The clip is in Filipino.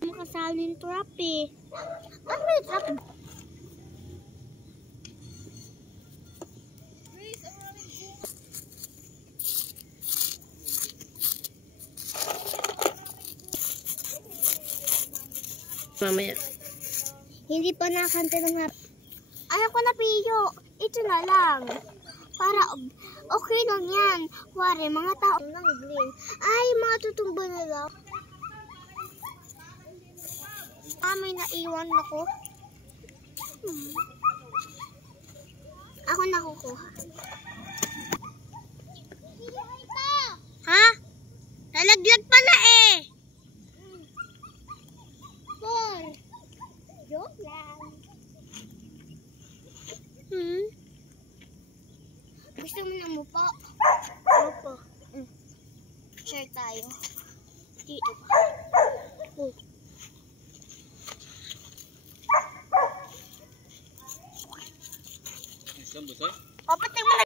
Makasalin trap eh. Ano may trap? Mamaya. Hindi pa nakakanta ng ayaw ko na piyo. Ito na lang. Para okay lang yan. Wari, mga tao ng green. Ay, mga tutumba na lang. May naiwan ako. Ako nakukuha. Ha? Nalaglag pala eh. Joke lang. Gusto mo na mo po? Opo. Share tayo. Dito pa. Busay? Papating mo na.